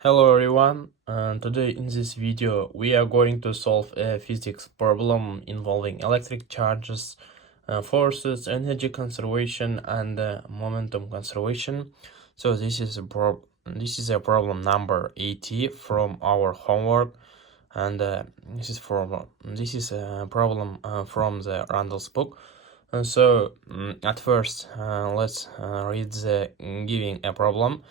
Hello everyone, and today in this video we are going to solve a physics problem involving electric charges, forces, energy conservation, and momentum conservation. So this is a problem number 80 from our homework, and this is a problem from the Randall's book. At first, let's read the giving a problem.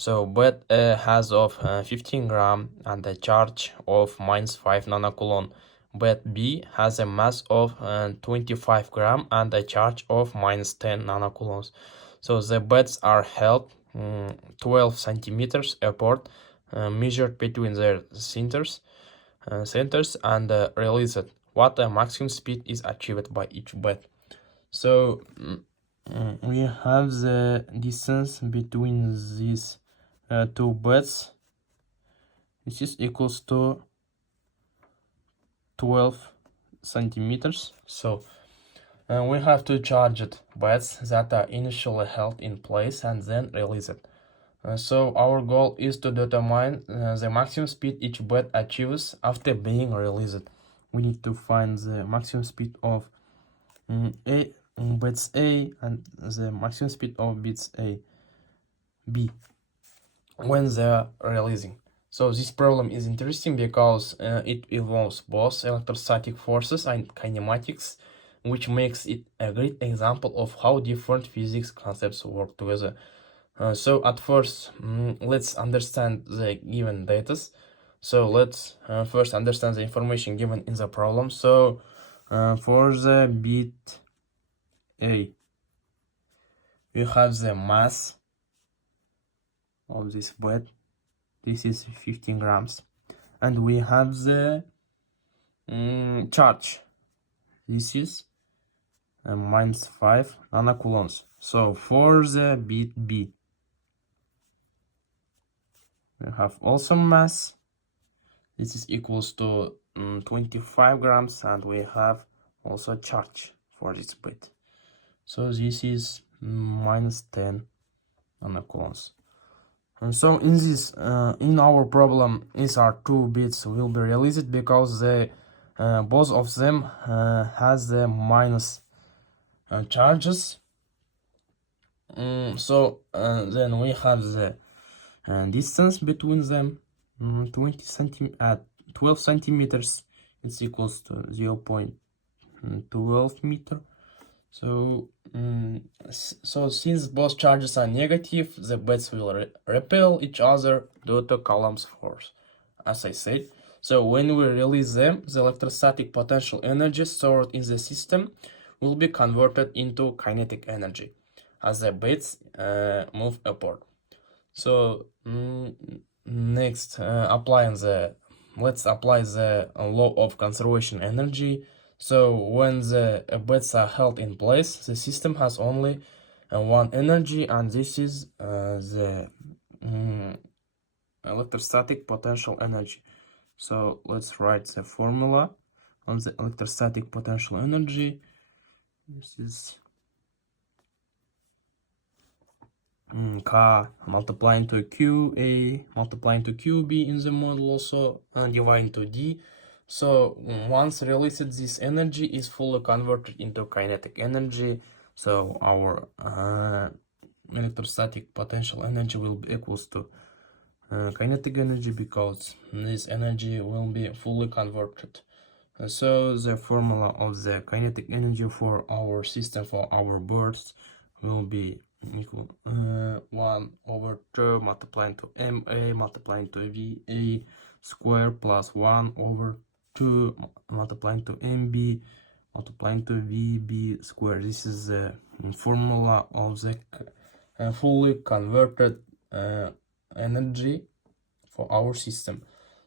So bed has of 15 gram and a charge of minus 5 nanocoulomb. Bed B has a mass of 25 gram and a charge of minus 10 nanocoulombs. So the beds are held 12 centimeters apart, measured between their centers and released. What maximum speed is achieved by each bed? So we have the distance between these two beds. This is equals to 12 centimeters. So we have to charge it beds that are initially held in place and then released. So our goal is to determine the maximum speed each bed achieves after being released. We need to find the maximum speed of beds A and the maximum speed of beds B when they are releasing. So this problem is interesting because it involves both electrostatic forces and kinematics, which makes it a great example of how different physics concepts work together. So at first, let's understand the given data. So let's first understand the information given in the problem. So for the bit A, we have the mass of this bed. This is 15 grams. And we have the charge. This is minus 5 nanocoulombs. So for the bit B, we have also mass. This is equals to 25 grams, and we have also charge for this bit. So this is minus 10 nanocoulombs. And so in this in our problem, these are two bits will be released because they both of them has the minus charges. Then we have the distance between them 12 centimeters. It's equals to 0.12 meter. So since both charges are negative, the beds will repel each other due to Coulomb's force, as I said. So when we release them, the electrostatic potential energy stored in the system will be converted into kinetic energy as the beds move apart. So next, let's apply the law of conservation energy. So when the beds are held in place, the system has only one energy, and this is the electrostatic potential energy. So let's write the formula on the electrostatic potential energy. This is K multiplying to QA multiplying to QB in the model also dividing to D. So once released, this energy is fully converted into kinetic energy. So our electrostatic potential energy will be equals to kinetic energy because this energy will be fully converted. So the formula of the kinetic energy for our system, for our bursts, will be equal 1/2 multiplying to MA multiplying to VA square plus 1/2 multiplying to MB multiplying to VB square. This is the formula of the fully converted energy for our system.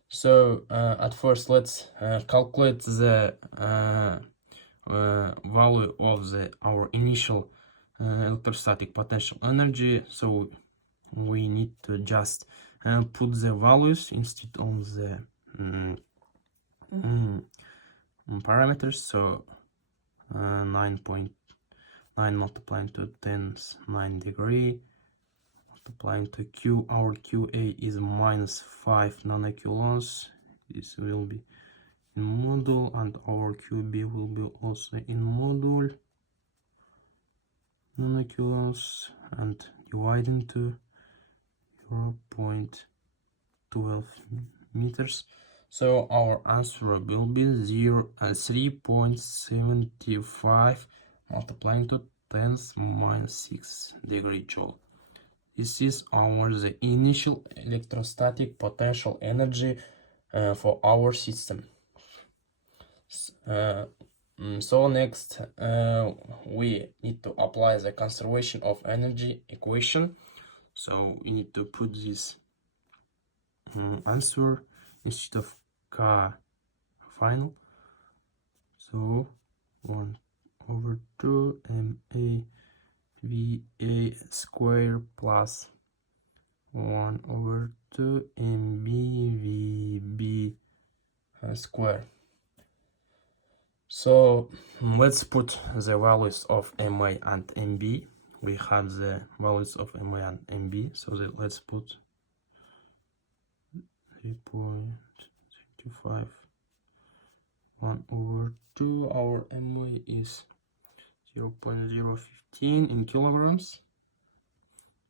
So at first, let's calculate the value of our initial electrostatic potential energy. So we need to just put the values instead of the parameters. So 9.9 multiplying to 10 9 degree multiplying to Q. Our QA is minus 5 nanocoulombs. This will be in module, and our QB will be also in module nanocoulombs, and dividing to 0.12 meters. So our answer will be 3.75 multiplying to 10 minus 6 degree joule. This is the initial electrostatic potential energy for our system. So next we need to apply the conservation of energy equation. So we need to put this answer instead of K final. So 1/2 ma VA square plus 1/2 mb VB square. So let's put the values of MA and MB. We have the values of MA and MB, so let's put 3.35 1/2. Our MA is 0.015 in kilograms.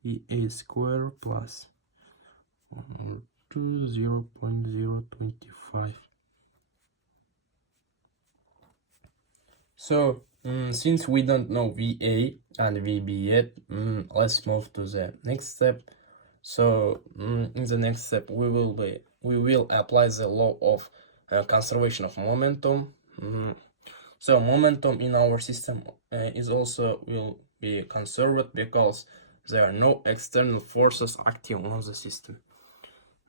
VA square plus 1/2 0.025. So since we don't know VA and VB yet, let's move to the next step. So in the next step we will apply the law of conservation of momentum. So momentum in our system will be conserved because there are no external forces acting on the system.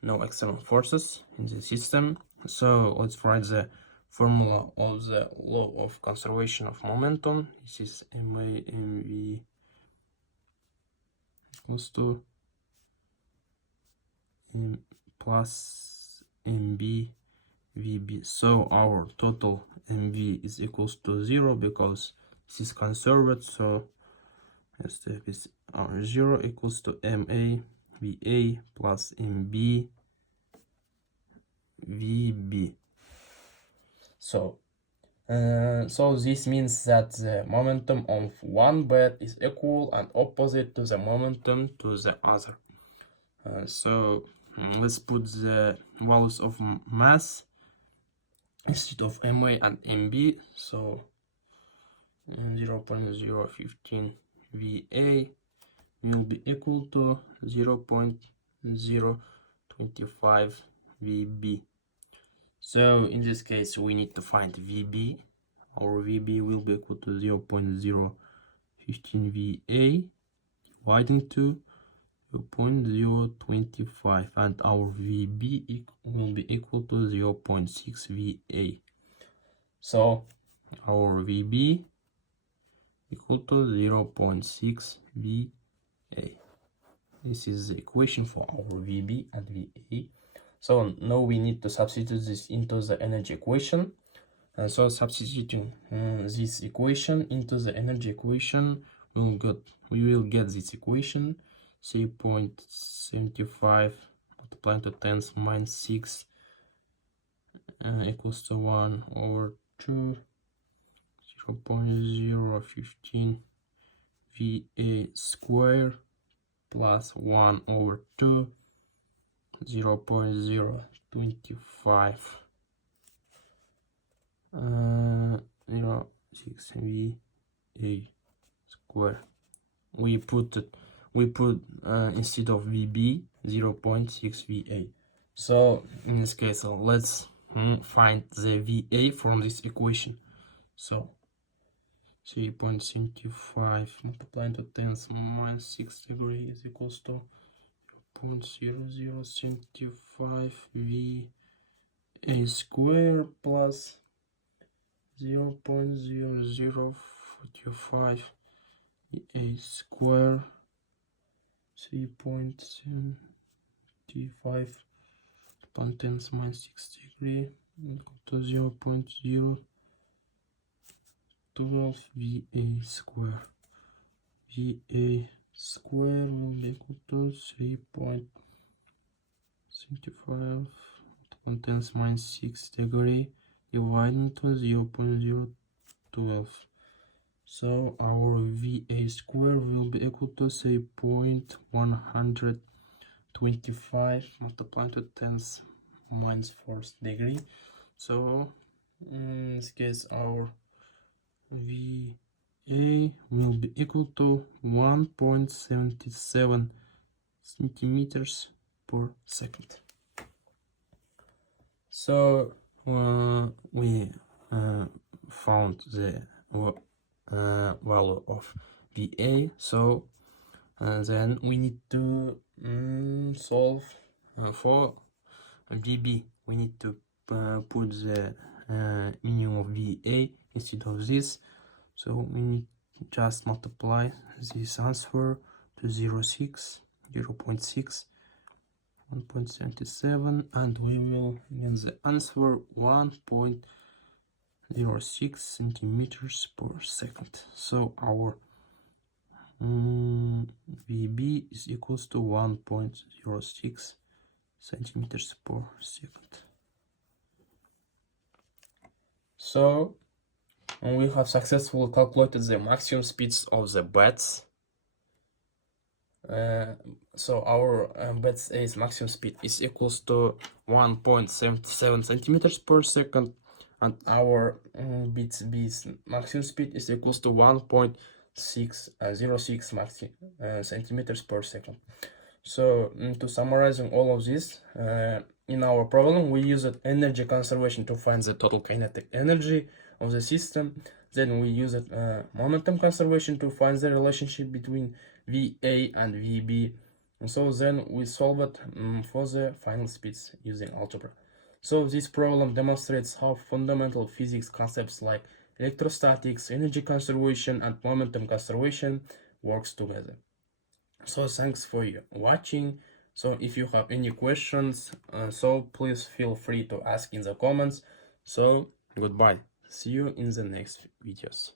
No external forces in the system. So let's write the formula of the law of conservation of momentum. This is ma mv equals to m plus mb vb. So our total mv is equals to 0 because this is conserved. So next step is our 0 equals to ma va plus mb vb. So this means that the momentum of one bed is equal and opposite to the momentum to the other. So let's put the values of mass instead of MA and MB. So 0.015 VA will be equal to 0.025 VB. So in this case we need to find VB. Our VB will be equal to 0.015 VA dividing to 0.025, and our VB will be equal to 0.6 VA. So our VB equal to 0.6 VA. This is the equation for our VB and VA. So now we need to substitute this into the energy equation. And so substituting this equation into the energy equation, we will get this equation 3.75 multiplying to 10 minus 6 equals to 1/2 0.015 VA square plus 1/2 0.025 0.6 VA square. We put instead of VB 0.6 VA. So in this case let's find the VA from this equation. So 3.75 multiplied to 10 minus 6 degree is equals to 0.0075 VA square plus 0.0045 VA square 3.75 upon 10 minus 6 degree equal to 0.012 VA square. VA square will be equal to 3.75 on 10 minus 6 degree divided to 0.012. So our VA square will be equal to say 0.125 multiplied to 10 minus 4th degree. So in this case our VA will be equal to 1.77 centimeters per second. So we found the value of VA. So then we need to solve for VB. We need to put the minimum of VA instead of this. So we need just multiply this answer to 0.6, 1.77, and we will get the answer 1.06 centimeters per second. So our VB is equals to 1.06 centimeters per second. So we have successfully calculated the maximum speeds of the bats. So our bats A's maximum speed is equals to 1.77 centimeters per second, and our bits B's maximum speed is equals to 1.606 centimeters per second. So to summarizing all of this, in our problem we used energy conservation to find the total kinetic energy of the system. Then we used momentum conservation to find the relationship between VA and VB. And so then we solved for the final speeds using algebra. So this problem demonstrates how fundamental physics concepts like electrostatics, energy conservation, and momentum conservation works together. So thanks for watching. So if you have any questions, so please feel free to ask in the comments. So goodbye. See you in the next videos.